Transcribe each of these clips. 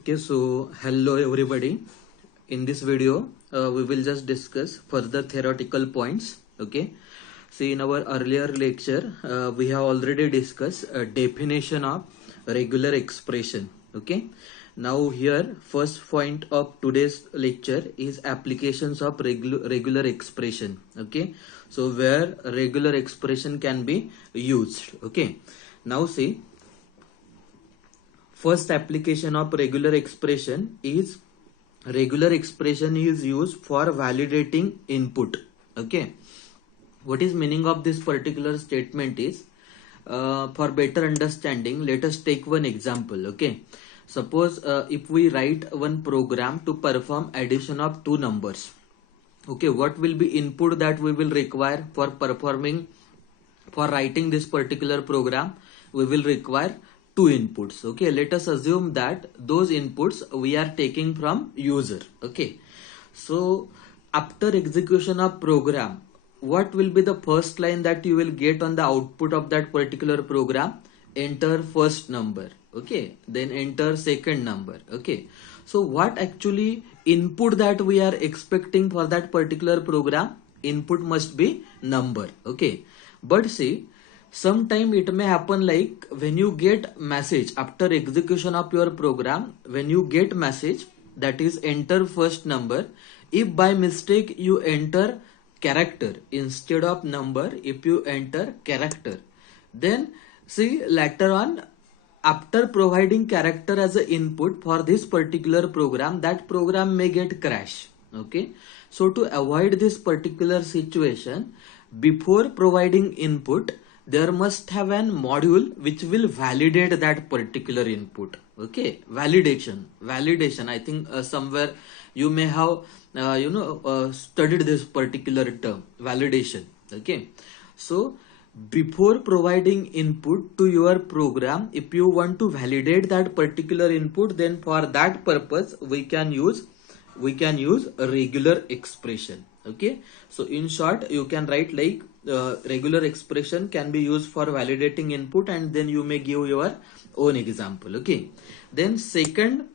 Okay, so hello everybody. In this video, we will just discuss further theoretical points. Okay, see in our earlier lecture, we have already discussed a definition of regular expression. Okay, now here first point of today's lecture is applications of regular expression. Okay, so where regular expression can be used. Okay, now see. First application of regular expression is used for validating input. Okay, what is meaning of this particular statement is for better understanding, let us take one example. Okay, suppose if we write one program to perform addition of two numbers. Okay, what will be input that we will require for writing this particular program? We will require two inputs. Okay, let us assume that those inputs we are taking from user. Okay, so after execution of program, what will be the first line that you will get on the output of that particular program? Enter first number. Okay, then enter second number. Okay, so what actually input that we are expecting for that particular program? Input must be number. Okay, but see, sometime it may happen like when you get message after execution of your program, when you get message that is enter first number, if by mistake you enter character instead of number, if you enter character, then see later on after providing character as an input for this particular program, that program may get crash. Okay, so to avoid this particular situation, before providing input, there must have an module which will validate that particular input. Okay, validation. I think somewhere you may have studied this particular term, validation. Okay, so before providing input to your program, if you want to validate that particular input, then for that purpose we can use a regular expression. Okay, so in short you can write like regular expression can be used for validating input, and then you may give your own example. Okay, then second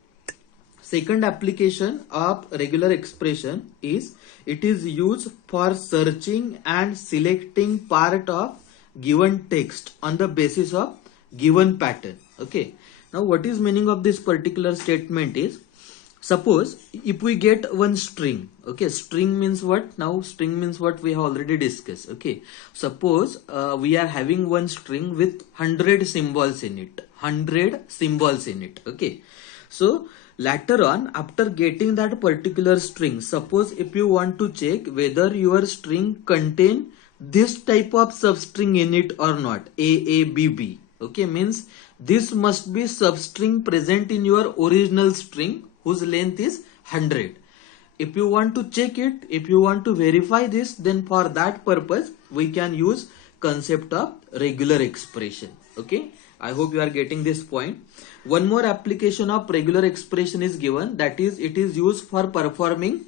application of regular expression is it is used for searching and selecting part of given text on the basis of given pattern. Okay, now what is meaning of this particular statement is, suppose if we get one string. Okay, string means what? Now string means what we have already discussed. Okay, suppose we are having one string with 100 symbols in it. Okay, so later on after getting that particular string, suppose if you want to check whether your string contain this type of substring in it or not, AABB. Okay, means this must be substring present in your original string whose length is 100. If you want to check it, if you want to verify this, then for that purpose we can use concept of regular expression. Okay, I hope you are getting this point. One more application of regular expression is given, that is it is used for performing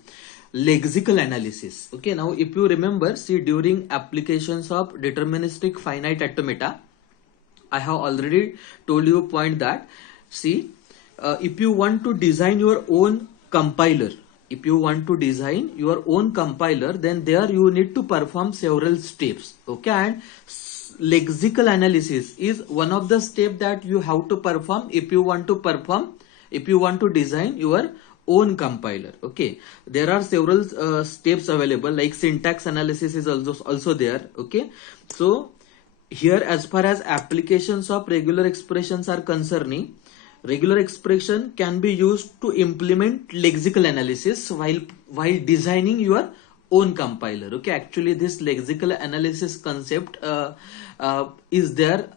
lexical analysis. Okay, now if you remember, see during applications of deterministic finite automata, I have already told you a point that, see, if you want to design your own compiler, then there you need to perform several steps. Okay, and lexical analysis is one of the steps that you have to perform if you want to design your own compiler. Okay, there are several steps available, like syntax analysis is also there. Okay, so here as far as applications of regular expressions are concerning, regular expression can be used to implement lexical analysis while designing your own compiler. Okay, actually this lexical analysis concept is there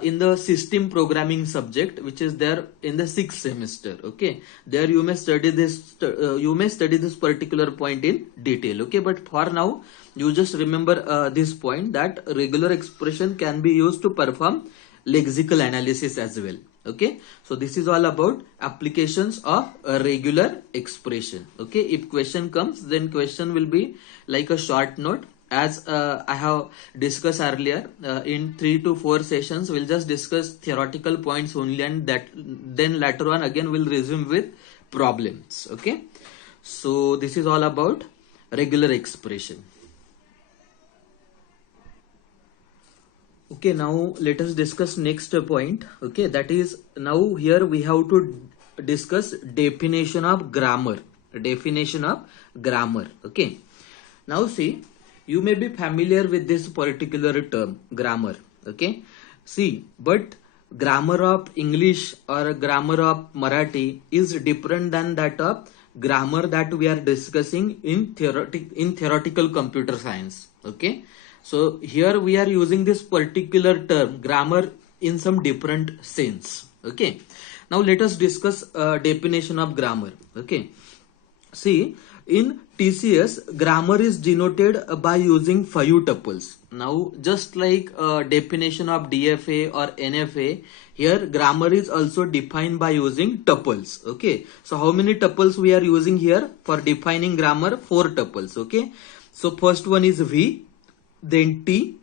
in the system programming subject, which is there in the 6th semester. Okay, there you may study this particular point in detail. Okay, but for now you just remember this point, that regular expression can be used to perform lexical analysis as well. Okay, so this is all about applications of a regular expression. Okay, if question comes, then question will be like a short note. as I have discussed earlier, in 3 to 4 sessions we'll just discuss theoretical points only, and that then later on again we'll resume with problems. Okay, so this is all about regular expression. Okay, now let us discuss next point. Okay, that is, now here we have to discuss definition of grammar. Definition of grammar. Okay, now see, you may be familiar with this particular term, grammar. Okay, see, but grammar of English or grammar of Marathi is different than that of grammar that we are discussing in theoretical computer science. Okay, so here we are using this particular term grammar in some different sense. Okay, now let us discuss definition of grammar. Okay, see, in TCS, grammar is denoted by using 5 tuples. Now, just like definition of DFA or NFA, here grammar is also defined by using tuples. Okay, so how many tuples we are using here for defining grammar? 4 tuples. Okay, so first one is V, then T,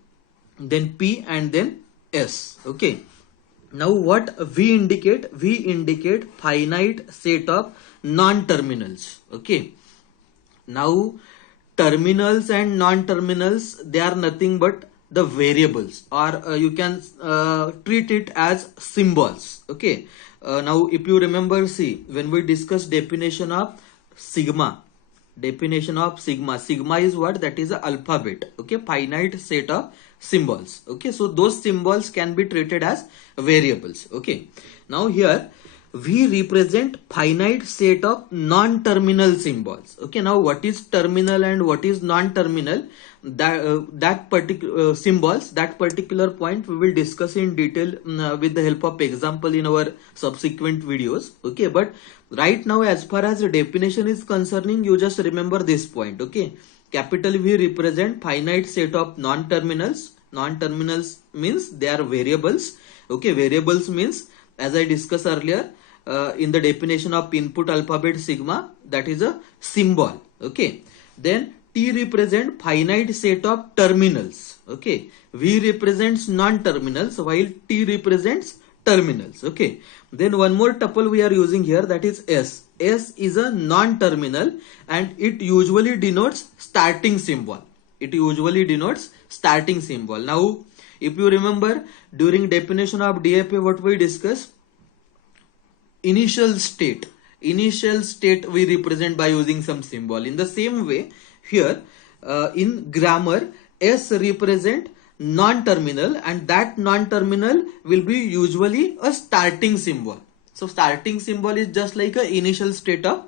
then P, and then S. Okay, now what V indicate? V indicate finite set of non-terminals. Okay, now terminals and non-terminals, they are nothing but the variables, or you can treat it as symbols. Okay, now if you remember, see, when we discuss definition of sigma, sigma is what? That is a alphabet. Okay, finite set of symbols. Okay, so those symbols can be treated as variables. Okay, now here we represent finite set of non-terminal symbols. Okay, now what is terminal and what is non-terminal? That particular symbols, that particular point we will discuss in detail with the help of example in our subsequent videos. Okay, but right now, as far as the definition is concerning, you just remember this point. Okay, capital V represent finite set of non-terminals. Non-terminals means they are variables. Okay, variables means, as I discussed earlier, in the definition of input alphabet sigma, that is a symbol. Okay, then T represent finite set of terminals. Okay, V represents non-terminals while T represents terminals. Okay, then one more tuple we are using here, that is S. S is a non-terminal and it usually denotes starting symbol. It usually denotes starting symbol. Now, if you remember, during definition of DFA, what we discussed? Initial state we represent by using some symbol. In the same way, here in grammar, S represent non-terminal, and that non-terminal will be usually a starting symbol. So starting symbol is just like a initial state of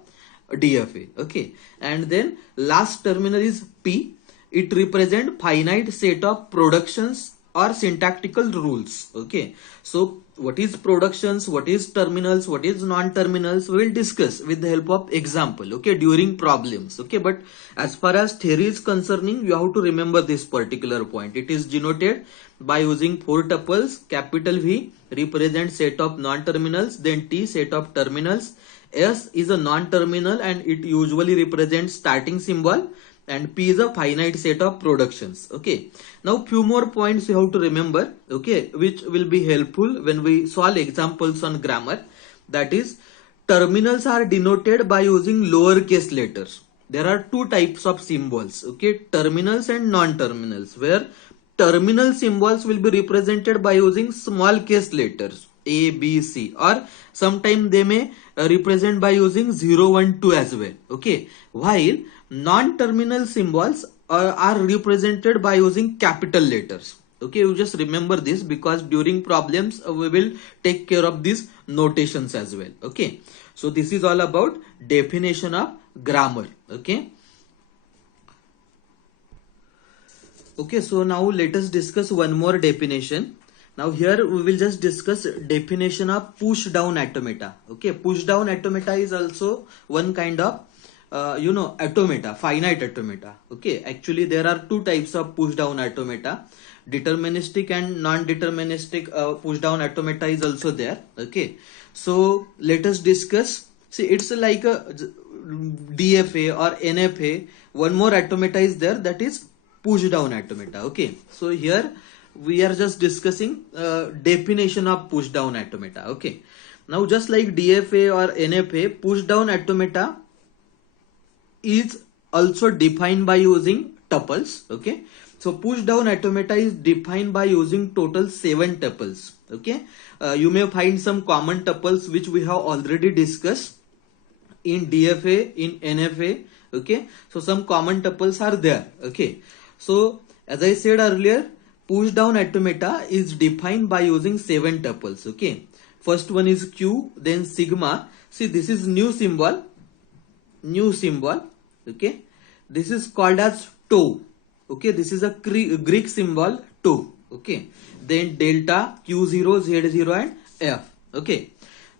DFA. Okay, and then last terminal is P. It represent finite set of productions or syntactical rules. Okay, so what is productions, what is terminals, what is non-terminals, we will discuss with the help of example. Okay, during problems. Okay, but as far as theory is concerning, you have to remember this particular point. It is denoted by using 4 tuples. Capital V represents set of non-terminals, then T set of terminals, S is a non-terminal and it usually represents starting symbol, and P is a finite set of productions. Okay, now few more points you have to remember, okay, which will be helpful when we solve examples on grammar. That is, terminals are denoted by using lowercase letters. There are 2 types of symbols, okay, terminals and non-terminals, where terminal symbols will be represented by using small case letters A, B, C, or sometimes they may represent by using 0, 1, 2 as well. Okay, while non-terminal symbols are represented by using capital letters. Okay, you just remember this because during problems we will take care of these notations as well. Okay, so this is all about definition of grammar. Okay, so now let us discuss one more definition. Now here we will just discuss definition of push down automata. Okay, push down automata is also one kind of automata, finite automata. Okay, actually there are 2 types of push down automata. Deterministic and non-deterministic push down automata is also there. Okay, so let us discuss. See, it's like a DFA or NFA. One more automata is there, that is push down automata. Okay, so here we are just discussing definition of push down automata. Okay, now just like DFA or NFA, push down automata is also defined by using tuples. Okay, so push down automata is defined by using total 7 tuples. Okay, you may find some common tuples which we have already discussed in DFA, in NFA. Okay, so some common tuples are there. Okay, so as I said earlier, push down automata is defined by using 7 tuples. Okay, first one is Q, then sigma. See, this is new symbol. Okay, this is called as tau. Okay, this is a Greek symbol tau. Okay, then delta, Q0, Z0 and F. Okay,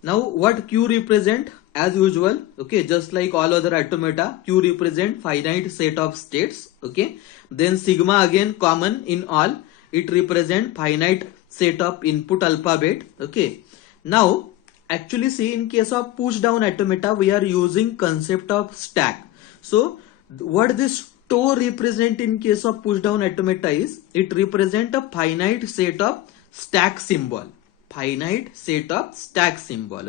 now what Q represent? As usual, okay, just like all other automata, Q represent finite set of states. Okay, then sigma again common in all, it represent finite set of input alphabet. Okay, now actually see, in case of push down automata we are using concept of stack. So what this tau represent in case of push down automata is, it represent a finite set of stack symbol.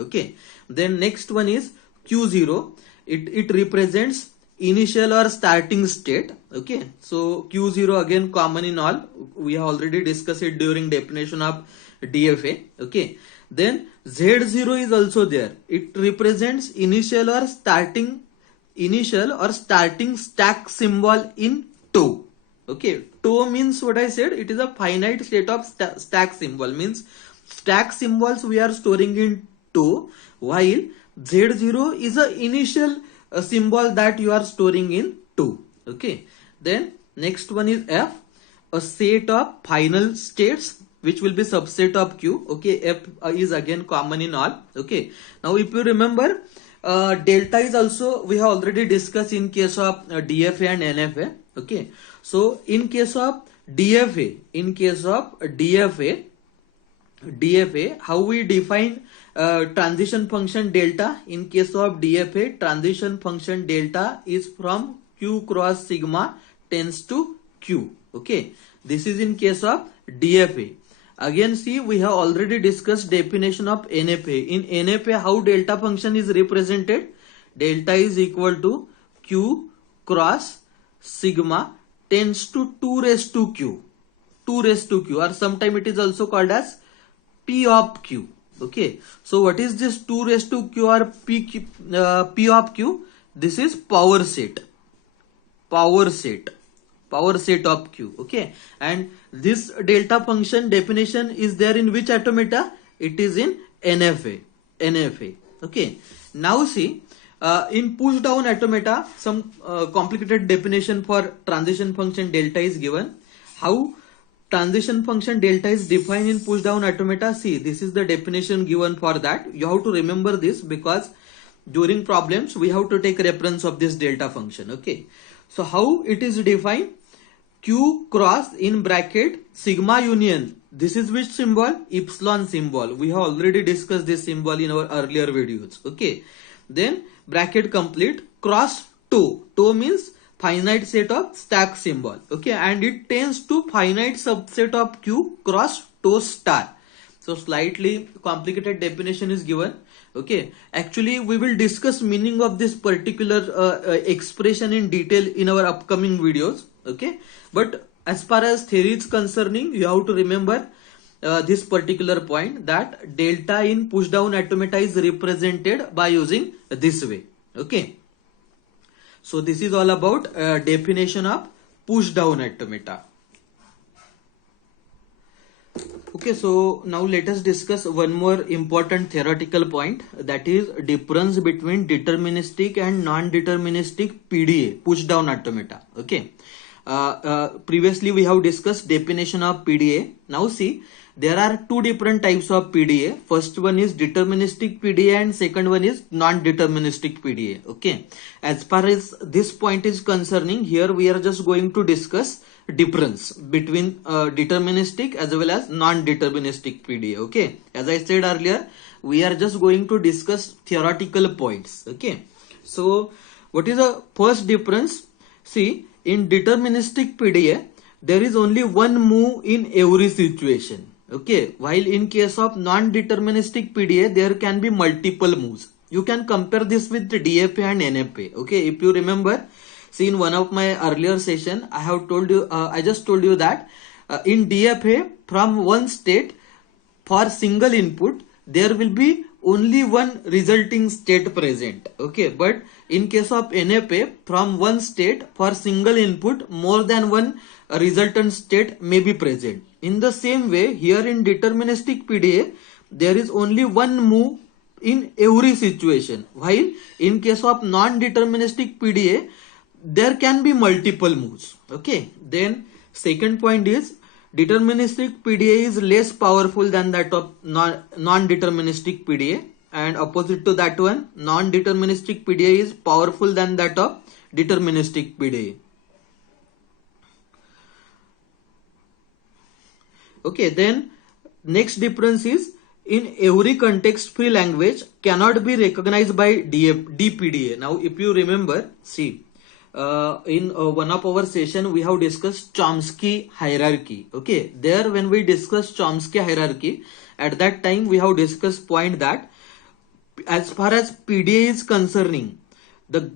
Okay, then next one is Q0. It represents initial or starting state. Okay, so Q0 again common in all, we have already discussed it during definition of DFA. Okay, then Z0 is also there. It represents initial or starting stack symbol in tau. Okay, tau means what I said, it is a finite state of stack symbol, means stack symbols we are storing in tau, while Z0 is a initial symbol that you are storing in tau. Okay, then next one is F, a set of final states which will be subset of Q. Okay, F is again common in all. Okay, now if you remember, delta is also we have already discussed in case of DFA and NFA. Okay, so in case of DFA, how we define transition function delta? In case of DFA, transition function delta is from Q cross sigma tends to Q. Okay, this is in case of DFA. Again, see, we have already discussed definition of NFA. In NFA, how delta function is represented? Delta is equal to Q cross sigma tends to 2 raised to Q. Or sometimes it is also called as P of Q. Okay, so what is this 2 raised to Q or P of Q? This is power set of Q. Okay, and this delta function definition is there in which automata? It is in NFA. Okay, now see, in push down automata, some complicated definition for transition function delta is given. How transition function delta is defined in push down automata? See, this is the definition given for that. You have to remember this because during problems we have to take reference of this delta function. Okay, so how it is defined? Q cross in bracket sigma union. This is which symbol? Epsilon symbol. We have already discussed this symbol in our earlier videos. Okay, then bracket complete cross tau. Tau means finite set of stack symbol. Okay, and it tends to finite subset of Q cross tau star. So slightly complicated definition is given. Okay, actually we will discuss meaning of this particular expression in detail in our upcoming videos. Okay, but as far as theory is concerning, you have to remember this particular point, that delta in push down automata is represented by using this way. Okay, so this is all about definition of push down automata. Okay, so now let us discuss one more important theoretical point, that is difference between deterministic and non-deterministic PDA, push down automata. Okay, previously we have discussed definition of PDA. Now see, there are two different types of PDA. First one is deterministic PDA and second one is non-deterministic PDA. Okay, as far as this point is concerning, here we are just going to discuss difference between deterministic as well as non-deterministic PDA. Okay, as I said earlier, we are just going to discuss theoretical points. Okay, so what is the first difference? See, in deterministic PDA, there is only one move in every situation. Okay, while in case of non-deterministic PDA, there can be multiple moves. You can compare this with the DFA and NFA. Okay, if you remember, see in one of my earlier session, I have told you, I just told you that in DFA, from one state for single input, there will be only one resulting state present. Okay, but in case of NFA, from one state for single input, more than one resultant state may be present. In the same way, here in deterministic PDA, there is only one move in every situation, while in case of non-deterministic PDA, there can be multiple moves. Okay, then second point is deterministic PDA is less powerful than that of non-deterministic PDA, and opposite to that one, non-deterministic PDA is powerful than that of deterministic PDA. Okay, then next difference is in every context free language cannot be recognized by DPDA. Now if you remember, see in one of our session we have discussed Chomsky hierarchy. Okay, there when we discussed Chomsky hierarchy, at that time we have discussed point that as far as PDA is concerning, the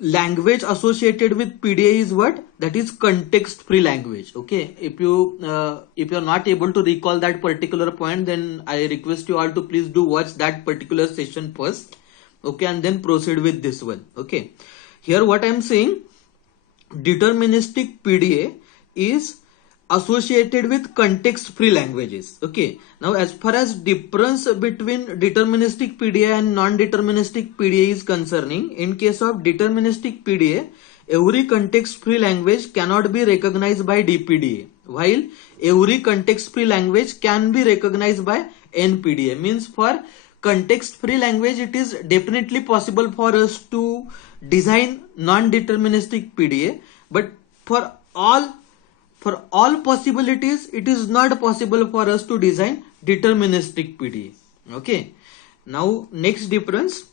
language associated with PDA is what? That is context free language. Okay, if you are not able to recall that particular point, then I request you all to please do watch that particular session first. Okay, and then proceed with this one. Okay, here what I am saying, deterministic PDA is associated with context free languages. Okay, now as far as difference between deterministic PDA and non-deterministic PDA is concerning, in case of deterministic PDA, every context free language cannot be recognized by DPDA, while every context free language can be recognized by NPDA. Means for context free language, it is definitely possible for us to design non-deterministic PDA, but for all possibilities, it is not possible for us to design deterministic PDA. Okay, now next difference,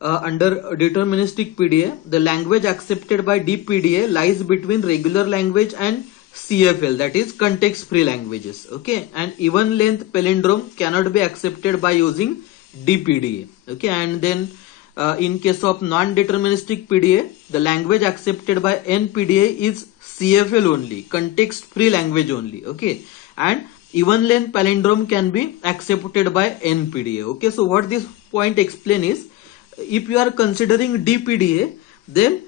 under deterministic PDA, the language accepted by DPDA lies between regular language and CFL, that is context free languages. Okay, and even length palindrome cannot be accepted by using DPDA. Okay, and then in case of non-deterministic PDA, the language accepted by NPDA is CFL only, context free language only. Okay, and even length palindrome can be accepted by NPDA. Okay, so what this point explain is, if you are considering DPDA, then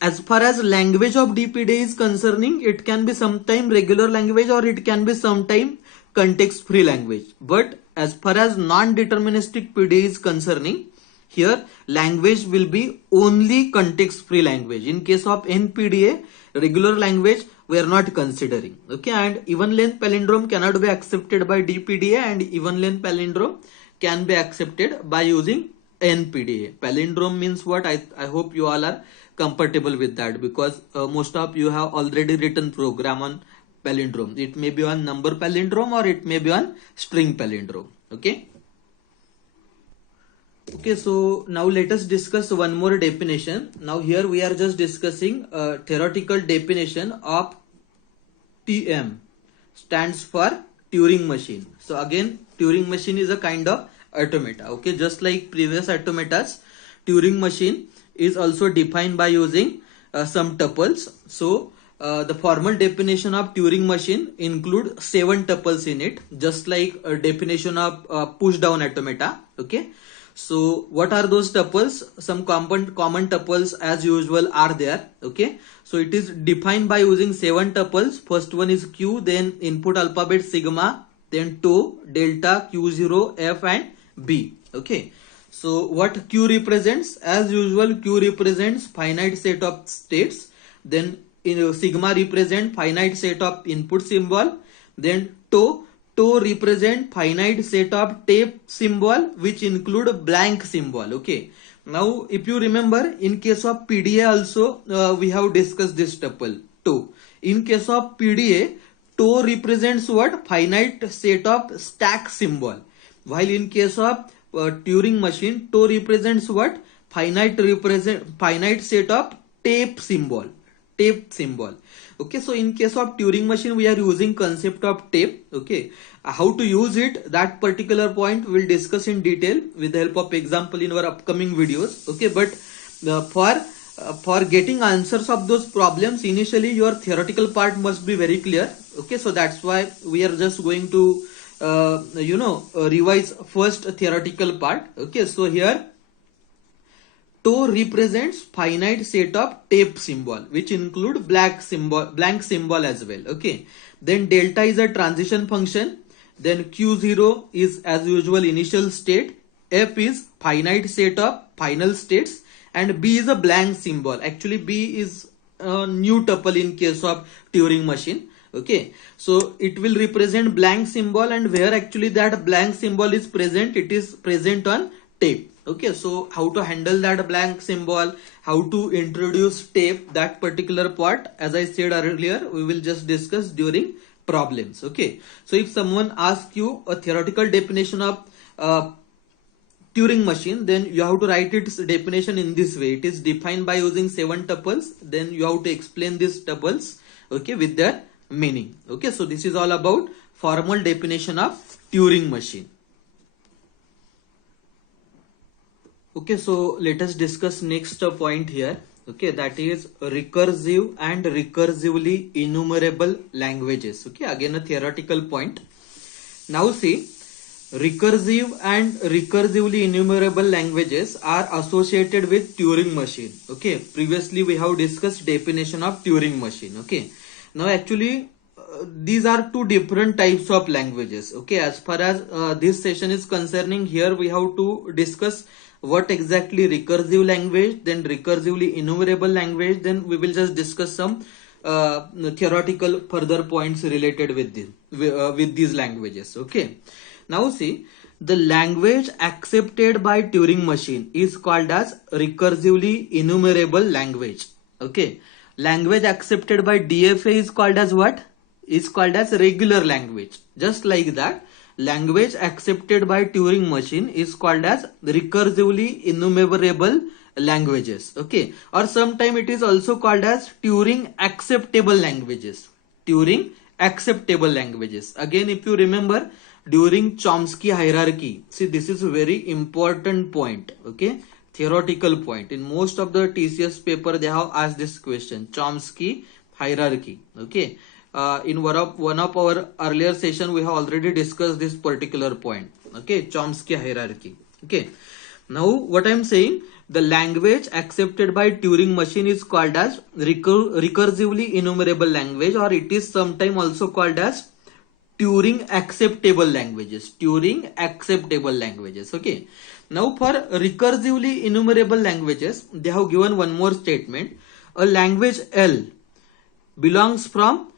as far as language of DPDA is concerning, it can be sometime regular language or it can be sometime context free language. But as far as non-deterministic PDA is concerning, here language will be only context free language. In case of NPDA, regular language we are not considering. Okay, and even length palindrome cannot be accepted by DPDA, and even length palindrome can be accepted by using NPDA. Palindrome means what? I hope you all are comfortable with that, because most of you have already written program on palindrome. It may be on number palindrome or it may be on string palindrome. Okay. Okay, so now let us discuss one more definition. Now here we are just discussing a theoretical definition of TM, stands for Turing machine. So again, Turing machine is a kind of automata. Okay, just like previous automatas, Turing machine is also defined by using some tuples. So the formal definition of Turing machine include 7 tuples in it, just like a definition of push down automata. Okay, so what are those tuples? Some common tuples as usual are there. Okay, so it is defined by using 7 tuples. First one is Q, then input alphabet sigma, then tau, delta, Q0, F and B. Okay, so what Q represents? As usual, Q represents finite set of states. Then sigma represent finite set of input symbol. Then tau represent finite set of tape symbol which include blank symbol. Okay, now if you remember, in case of PDA also we have discussed this tuple tau. In case of PDA, tau represents what? Finite set of stack symbol, while in case of Turing machine, tau represents what? Finite set of tape symbol. tape symbol. Okay, so in case of Turing machine, we are using concept of tape. Okay, how to use it, that particular point we'll discuss in detail with the help of example in our upcoming videos. Okay, but for getting answers of those problems, initially your theoretical part must be very clear. Okay, so that's why we are just going to revise first theoretical part. Okay, so here tau represents finite set of tape symbol which include blank symbol as well. Okay, then delta is a transition function, then q0 is as usual initial state, f is finite set of final states, and b is a blank symbol. Actually b is a new tuple in case of Turing machine. Okay, so it will represent blank symbol, and where actually that blank symbol is present, it is present on tape. Okay, so how to handle that blank symbol, how to introduce tape, that particular part, as I said earlier, we will just discuss during problems. Okay, so if someone asks you a theoretical definition of Turing machine, then you have to write its definition in this way. It is defined by using 7 tuples. Then you have to explain these tuples, okay, with their meaning. Okay, so this is all about formal definition of Turing machine. Okay, so let us discuss next point here. Okay, that is recursive and recursively enumerable languages. Okay, again a theoretical point. Now see, recursive and recursively enumerable languages are associated with Turing machine. Okay, previously we have discussed definition of Turing machine. Okay, now actually these are two different types of languages. Okay, as far as this session is concerning, here we have to discuss what exactly recursive language, then recursively enumerable language, then we will just discuss some theoretical further points related with this with these languages. Okay, now see, the language accepted by Turing machine is called as recursively enumerable language. Okay, language accepted by DFA is called as what? Is called as regular language. Just like that, language accepted by Turing machine is called as recursively enumerable languages. Okay, or sometime it is also called as Turing acceptable languages. Turing acceptable languages. Again, if you remember during Chomsky hierarchy, see, this is a very important point. Okay, theoretical point. In most of the TCS paper they have asked this question, Chomsky hierarchy. Okay, in one of our earlier session we have already discussed this particular point. Okay, Chomsky hierarchy. Okay, now what I am saying, the language accepted by Turing machine is called as recursively enumerable language, or it is sometimes also called as Turing acceptable languages. Turing acceptable languages. Okay, now for recursively enumerable languages, they have given one more statement. A language L belongs from